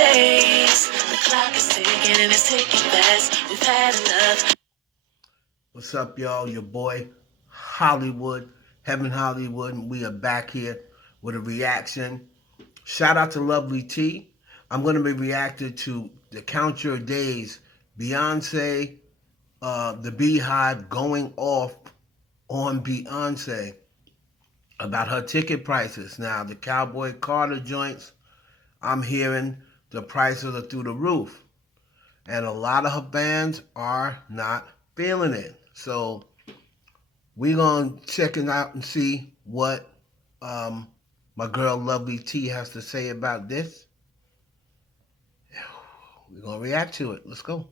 days. The clock is ticking and it's ticking fast. We've had enough. What's up, y'all? Your boy Hollywood, Heaven Hollywood, and we are back here with a reaction. Shout out to LovelyTi. I'm going to be reacting to the Count Your Days, Beyonce, the Beehive going off on Beyonce about her ticket prices. Now, the Cowboy Carter joints, I'm hearing the prices are through the roof. And a lot of her fans are not feeling it. So we're going to check it out and see what my girl LovelyTi has to say about this. We're going to react to it. Let's go.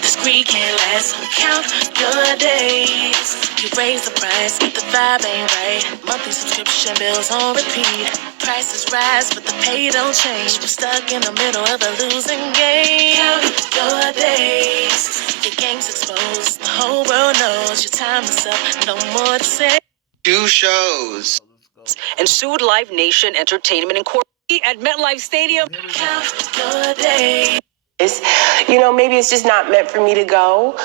This greed can't last. Count your days. You raise the price, but the vibe ain't right. Monthly subscription bills on repeat. Prices rise, but the pay don't change. We're stuck in the middle of a losing game. Count your days. Your game's exposed. The whole world knows your time is up. No more to say. 2 shows. And sued Live Nation Entertainment Incorporated at MetLife Stadium. Count your days. Maybe it's just not meant for me to go.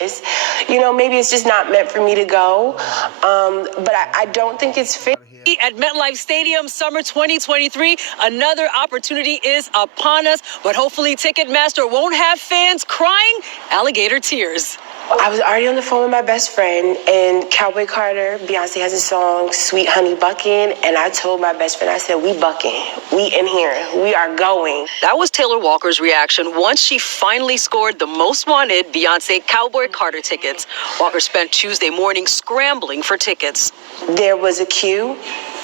Maybe it's just not meant for me to go. But I don't think it's fair. At MetLife Stadium, summer 2023, another opportunity is upon us, but hopefully Ticketmaster won't have fans crying alligator tears. I was already on the phone with my best friend, and Cowboy Carter, Beyonce has a song, Sweet Honey Buckin', and I told my best friend, I said, we bucking, we in here, we are going. That was Taylor Walker's reaction once she finally scored the most wanted Beyonce Cowboy Carter tickets. Walker spent Tuesday morning scrambling for tickets. There was a queue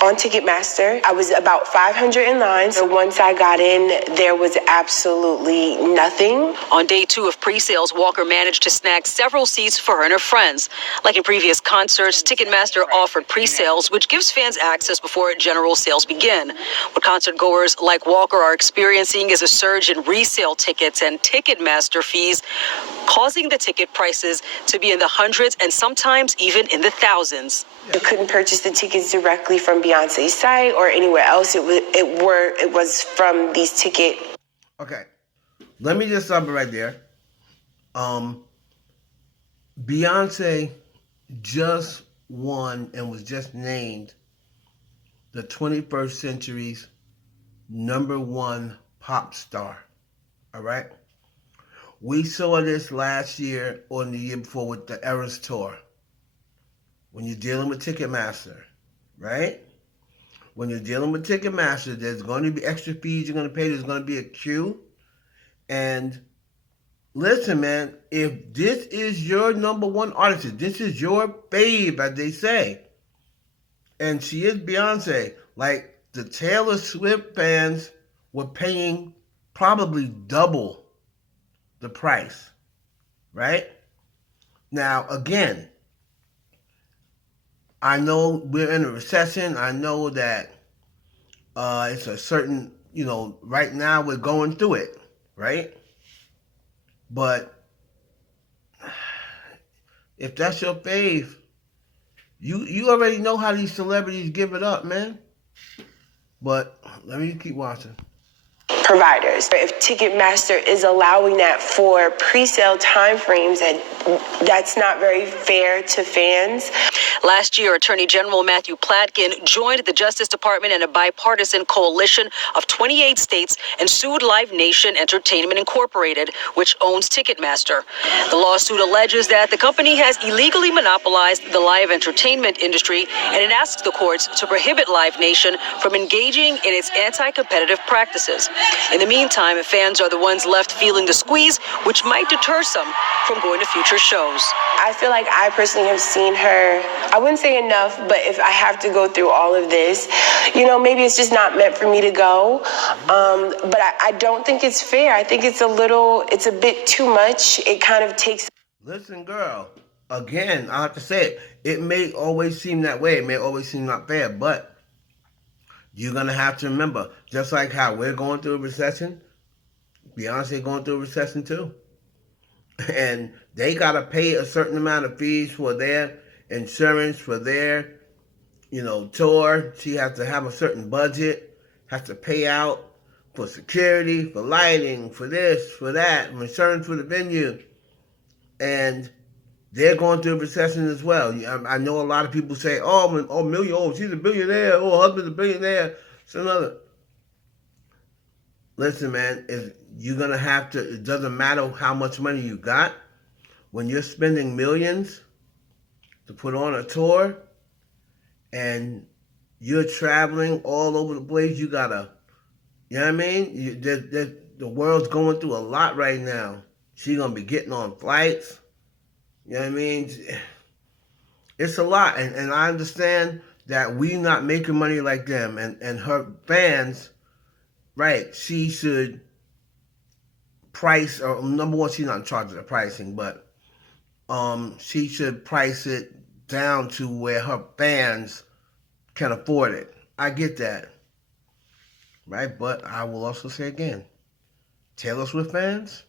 on Ticketmaster. I was about 500 in line. So once I got in, there was absolutely nothing. On day 2 of pre-sales, Walker managed to snag several seats for her and her friends. Like in previous concerts, Ticketmaster offered pre-sales, which gives fans access before general sales begin. What concert goers like Walker are experiencing is a surge in resale tickets and Ticketmaster fees, causing the ticket prices to be in the hundreds and sometimes even in the thousands. You couldn't purchase the tickets directly from Beyonce's site or anywhere else. It was from these ticket. Okay, let me just stop it right there. Beyonce just won and was just named the 21st century's #1 pop star. All right? We saw this last year or the year before with the Eras Tour. When you're dealing with Ticketmaster, right? When you're dealing with Ticketmaster, there's going to be extra fees you're going to pay. There's going to be a queue. And listen, man, if this is your #1 artist, if this is your fave, as they say, and she is Beyonce, like the Taylor Swift fans were paying probably double the price, right? Now, again, I know we're in a recession. I know that it's a certain, right now we're going through it, right? But if that's your fave, you already know how these celebrities give it up, man. But let me keep watching. Providers. If Ticketmaster is allowing that for pre-sale timeframes, that's not very fair to fans. Last year, Attorney General Matthew Platkin joined the Justice Department and a bipartisan coalition of 28 states and sued Live Nation Entertainment Incorporated, which owns Ticketmaster. The lawsuit alleges that the company has illegally monopolized the live entertainment industry, and it asks the courts to prohibit Live Nation from engaging in its anti-competitive practices. In the meantime, fans are the ones left feeling the squeeze, which might deter some from going to future shows. I feel like I personally have seen her, I wouldn't say enough, but if I have to go through all of this, maybe it's just not meant for me to go. But I don't think it's fair. I think it's a bit too much. It kind of takes. Listen, girl, again, I have to say it. It may always seem that way. It may always seem not fair, but you're going to have to remember, just like how we're going through a recession, Beyonce going through a recession too. And they got to pay a certain amount of fees for their insurance, for their, tour. She has to have a certain budget, has to pay out for security, for lighting, for this, for that, insurance for the venue. And they're going through a recession as well. I know a lot of people say, she's a billionaire, her husband's a billionaire. It's another. Listen, man, you're going to have to, it doesn't matter how much money you got. When you're spending millions to put on a tour and you're traveling all over the place, you got to, you know what I mean? The world's going through a lot right now. She's going to be getting on flights. You know what I mean? It's a lot. And I understand that we not making money like them. And her fans, right, she should price, or number one, she's not in charge of the pricing, but she should price it down to where her fans can afford it. I get that. Right? But I will also say again, Taylor Swift fans,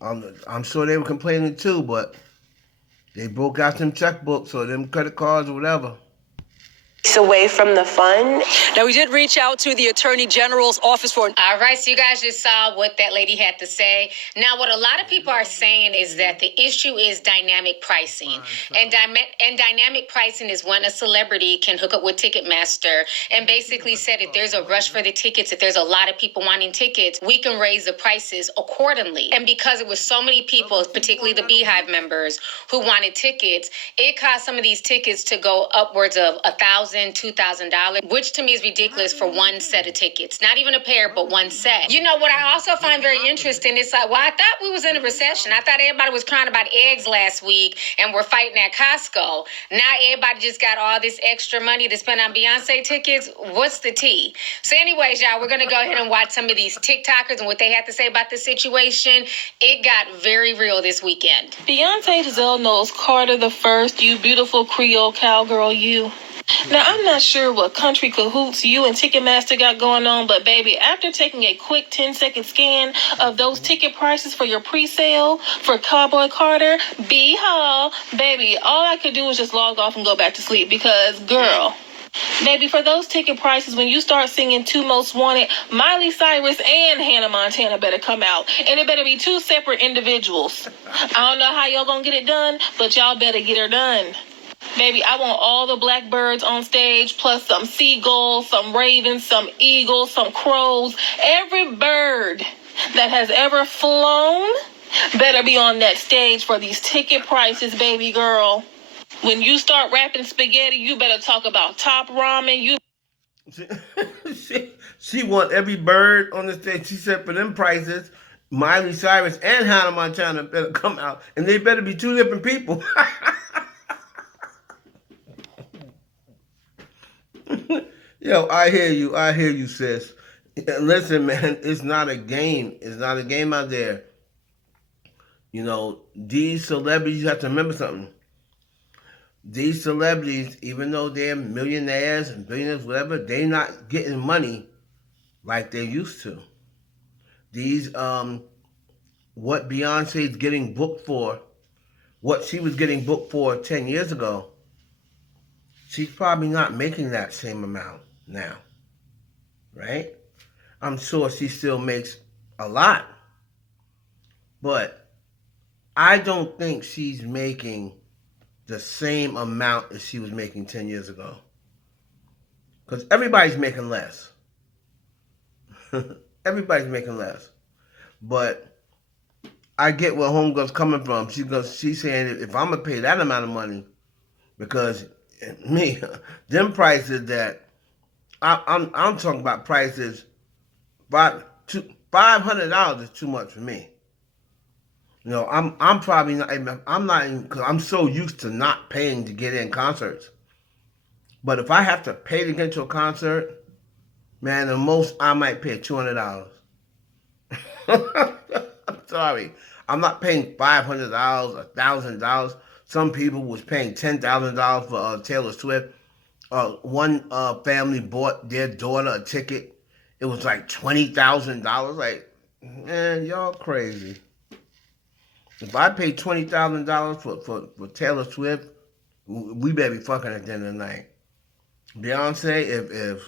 I'm sure they were complaining too, but they broke out them checkbooks or them credit cards or whatever. Away from the fun. Now, we did reach out to the Attorney General's office for... All right, so you guys just saw what that lady had to say. Now, what a lot of people are saying is that the issue is dynamic pricing. And dynamic pricing is when a celebrity can hook up with Ticketmaster and basically said if there's a rush for the tickets, if there's a lot of people wanting tickets, we can raise the prices accordingly. And because it was so many people, particularly the Beehive members, who wanted tickets, it caused some of these tickets to go upwards of $1,000, $2,000, which to me is ridiculous for one set of tickets. Not even a pair, but one set. You know what I also find very interesting is like, well, I thought we was in a recession. I thought everybody was crying about eggs last week and we're fighting at Costco. Now everybody just got all this extra money to spend on Beyoncé tickets. What's the tea? So anyways, y'all, we're going to go ahead and watch some of these TikTokers and what they have to say about this situation. It got very real this weekend. Beyonce Giselle Knowles Carter the first, you beautiful Creole cowgirl, you. Now, I'm not sure what country cahoots you and Ticketmaster got going on, but baby, after taking a quick 10-second scan of those ticket prices for your pre-sale for Cowboy Carter, B-Hall, baby, all I could do was just log off and go back to sleep because, girl, baby, for those ticket prices, when you start singing Two Most Wanted, Miley Cyrus and Hannah Montana better come out. And it better be two separate individuals. I don't know how y'all gonna get it done, but y'all better get her done. Baby, I want all the blackbirds on stage, plus some seagulls, some ravens, some eagles, some crows. Every bird that has ever flown better be on that stage for these ticket prices, baby girl. When you start rapping spaghetti, you better talk about top ramen. She want every bird on the stage. She said for them prices, Miley Cyrus and Hannah Montana better come out, and they better be two different people. Yo, I hear you, sis. Listen, man, it's not a game. It's not a game out there. You know, these celebrities, you have to remember something. These celebrities, even though they're millionaires and billionaires, whatever, they're not getting money like they used to. These, what Beyonce's getting booked for, what she was getting booked for 10 years ago, she's probably not making that same amount now, right? I'm sure she still makes a lot, but I don't think she's making the same amount as she was making 10 years ago. Because everybody's making less. Everybody's making less. But I get where Homegirl's coming from. She's saying if I'm going to pay that amount of money, because them prices that I'm talking about prices, $500 is too much for me. You know, I'm probably not even, because I'm so used to not paying to get in concerts. But if I have to pay to get to a concert, man, the most I might pay $200. I'm sorry. I'm not paying $500, $1,000. Some people was paying $10,000 for Taylor Swift. One family bought their daughter a ticket. It was like $20,000. Like, man, y'all crazy. If I pay $20,000 for Taylor Swift, we better be fucking at the end of the night. Beyonce,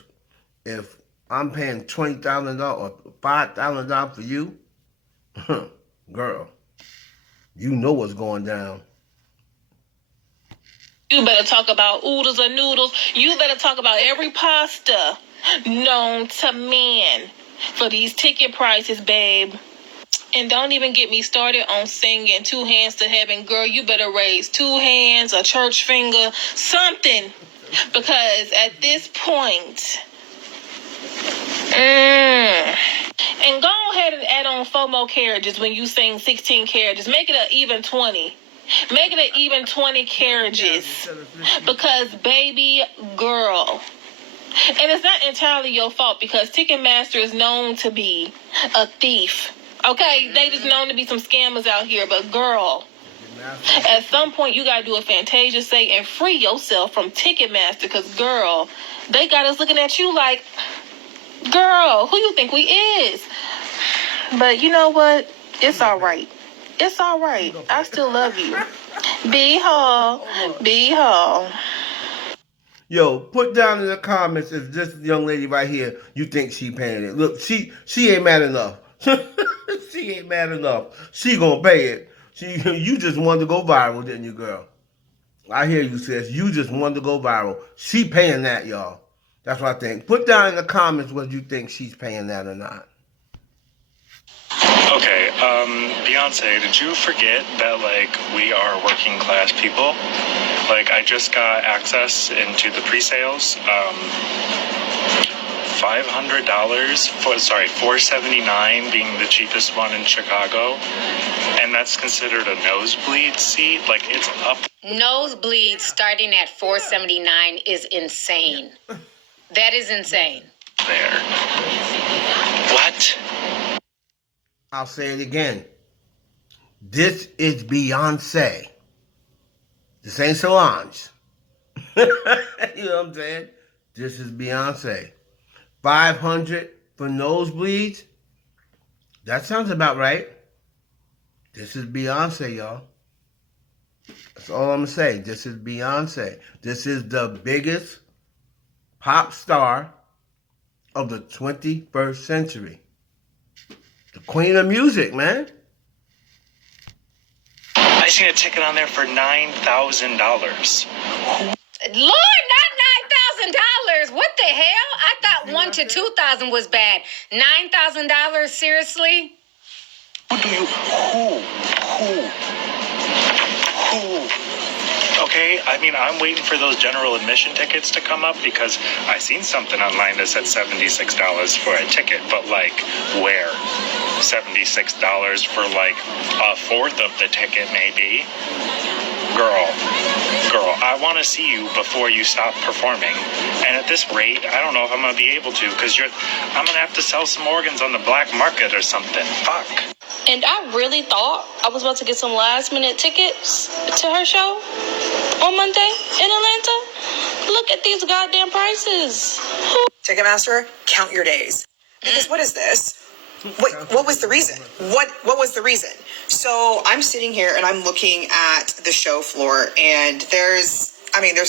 if I'm paying $20,000 or $5,000 for you? Girl, you know what's going down. You better talk about oodles or noodles. You better talk about every pasta known to man for these ticket prices, babe. And don't even get me started on singing Two Hands to Heaven. Girl, you better raise two hands, a church finger, something. Because at this point, and go ahead and add on 4 more carriages when you sing 16 carriages. Make it an even 20. Make it an even 20 carriages. Because, baby girl. And it's not entirely your fault because Ticketmaster is known to be a thief. Okay? They just known to be some scammers out here. But, girl, at some point you gotta do a Fantasia say and free yourself from Ticketmaster. Because, girl, they got us looking at you like, girl, who you think we is? But you know what? It's all right. It's all right. I still love you. Be her. Be her. Yo, put down in the comments if this young lady right here, you think she paying it. Look, she ain't mad enough. She ain't mad enough. She gonna pay it. You just wanted to go viral, didn't you, girl? I hear you, sis. You just wanted to go viral. She paying that, y'all. That's what I think. Put down in the comments whether you think she's paying that or not. Okay, Beyonce, did you forget that, like, we are working class people? Like, I just got access into the pre-sales, $500 for, $479 being the cheapest one in Chicago, and that's considered a nosebleed seat. Like, it's up. Nosebleed starting at $479 is insane. That is insane. There. What? I'll say it again. This is Beyonce. This ain't Solange. You know what I'm saying? This is Beyonce. 500 for nosebleeds? That sounds about right. This is Beyonce, y'all. That's all I'm going to say. This is Beyonce. This is the biggest pop star of the 21st century. The queen of music, man. I seen a ticket on there for $9,000. Lord, not $9,000. What the hell? I thought 1 to 2,000 was bad. $9,000, seriously? Who? Okay, I mean, I'm waiting for those general admission tickets to come up because I seen something online that said $76 for a ticket, but like, where? $76 for like a fourth of the ticket, maybe? Girl, I want to see you before you stop performing. And at this rate, I don't know if I'm going to be able to because I'm going to have to sell some organs on the black market or something. Fuck. And I really thought I was about to get some last minute tickets to her show on Monday in Atlanta. Look at these goddamn prices. Ticketmaster, count your days. Because what is this? What was the reason? What was the reason? So I'm sitting here and I'm looking at the show floor and there's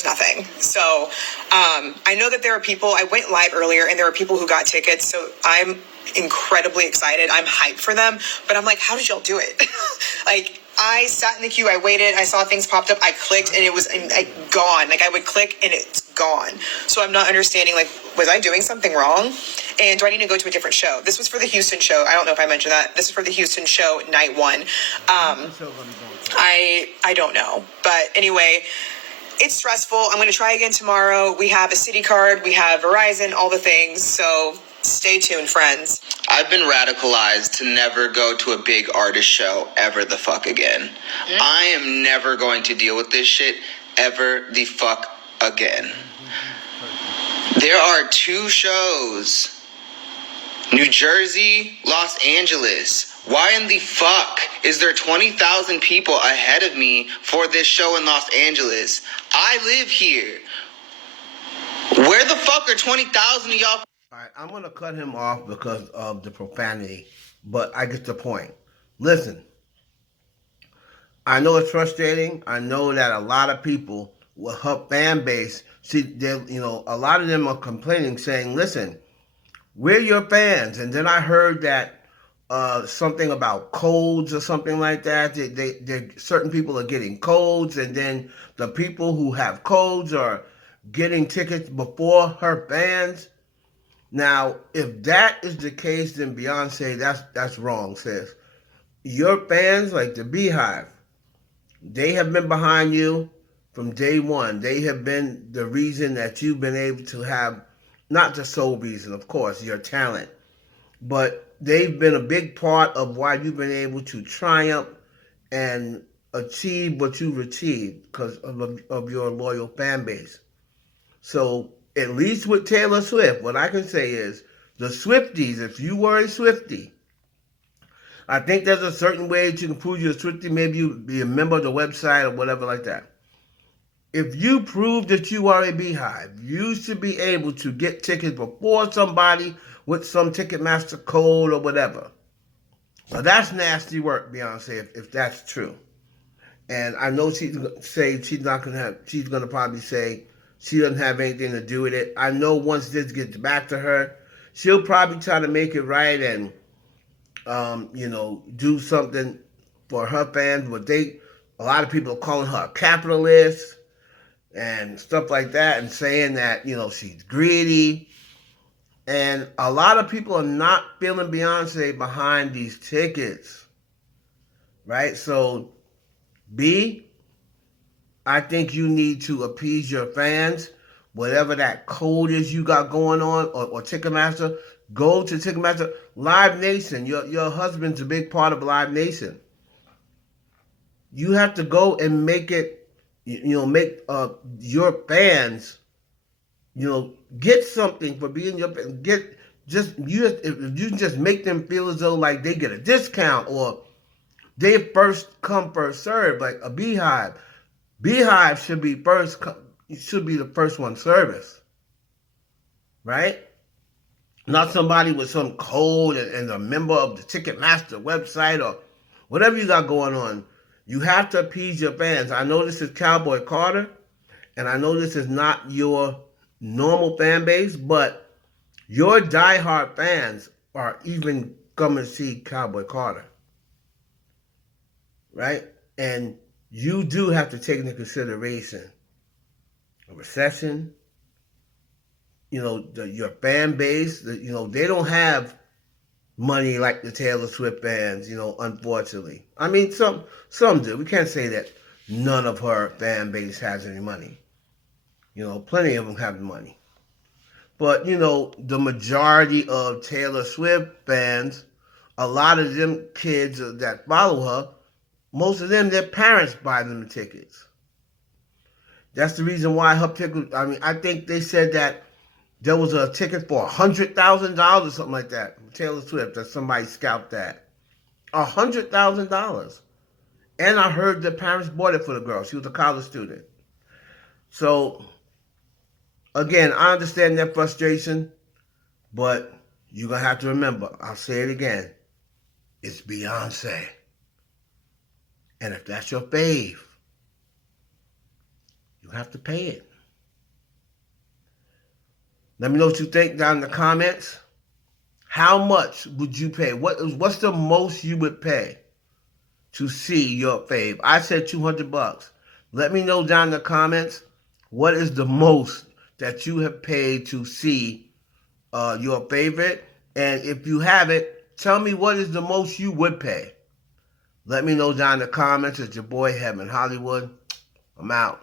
nothing. So I know that there are people, I went live earlier and there are people who got tickets. So I'm incredibly excited. I'm hyped for them. But I'm like, how did y'all do it? Like, I sat in the queue, I waited, I saw things popped up, I clicked and it was gone. Like I would click and it's gone. So I'm not understanding, like, was I doing something wrong? And do I need to go to a different show? This was for the Houston show. I don't know if I mentioned that. This is for the Houston show, night 1. I don't know. But anyway, it's stressful. I'm going to try again tomorrow. We have a city card. We have Verizon, all the things. So stay tuned, friends. I've been radicalized to never go to a big artist show ever the fuck again. I am never going to deal with this shit ever the fuck again. There are 2 shows. New Jersey, Los Angeles. Why in the fuck is there 20,000 people ahead of me for this show in Los Angeles? I live here. Where the fuck are 20,000 of y'all? All right, I'm going to cut him off because of the profanity, but I get the point. Listen, I know it's frustrating. I know that a lot of people with her fan base, a lot of them are complaining, saying, listen, we're your fans. And then I heard that something about codes or something like that. Certain people are getting codes, and then the people who have codes are getting tickets before her fans. Now, if that is the case, then Beyonce, that's wrong, sis. Your fans, like the Beehive, they have been behind you from day one. They have been the reason that you've been able to have, not the sole reason, of course, your talent, but they've been a big part of why you've been able to triumph and achieve what you've achieved because of your loyal fan base. So, at least with Taylor Swift, what I can say is the Swifties, if you were a Swiftie, I think there's a certain way that you can prove you're a Swiftie. Maybe you be a member of the website or whatever like that. If you prove that you are a Beehive, you should be able to get tickets before somebody with some Ticketmaster code or whatever. Now that's nasty work, Beyonce, if that's true. And I know she's gonna say she's gonna probably say she doesn't have anything to do with it. I know once this gets back to her, she'll probably try to make it right and do something for her fans. But a lot of people are calling her a capitalist and stuff like that, and saying that she's greedy. And a lot of people are not feeling Beyonce behind these tickets, right? So, B, I think you need to appease your fans. Whatever that code is you got going on, or Ticketmaster, go to Ticketmaster. Live Nation, your husband's a big part of Live Nation. You have to go and make it, make your fans, get something for being your fan. If you just make them feel as though like they get a discount or they first come first serve, like a Beehive. Beehive should be the first one service, right? Not somebody with some code and a member of the Ticketmaster website or whatever you got going on. You have to appease your fans. I know this is Cowboy Carter, and I know this is not your normal fan base, but your diehard fans are even coming to see Cowboy Carter, right? And you do have to take into consideration a recession. Your fan base. They don't have money like the Taylor Swift fans. Unfortunately, I mean some do. We can't say that none of her fan base has any money. Plenty of them have money. But, the majority of Taylor Swift fans, a lot of them kids that follow her, most of them, their parents buy them the tickets. That's the reason why her ticket, I think they said that there was a ticket for $100,000 or something like that. Taylor Swift, that somebody scalped that. $100,000. And I heard the parents bought it for the girl. She was a college student. So, again, I understand that frustration, but you're going to have to remember, I'll say it again, it's Beyonce. And if that's your fave, you have to pay it. Let me know what you think down in the comments. How much would you pay? What's the most you would pay to see your fave? I said $200. Let me know down in the comments what is the most that you have paid to see your favorite. And if you have it, tell me what is the most you would pay. Let me know down in the comments. It's your boy, Heaven Hollywood. I'm out.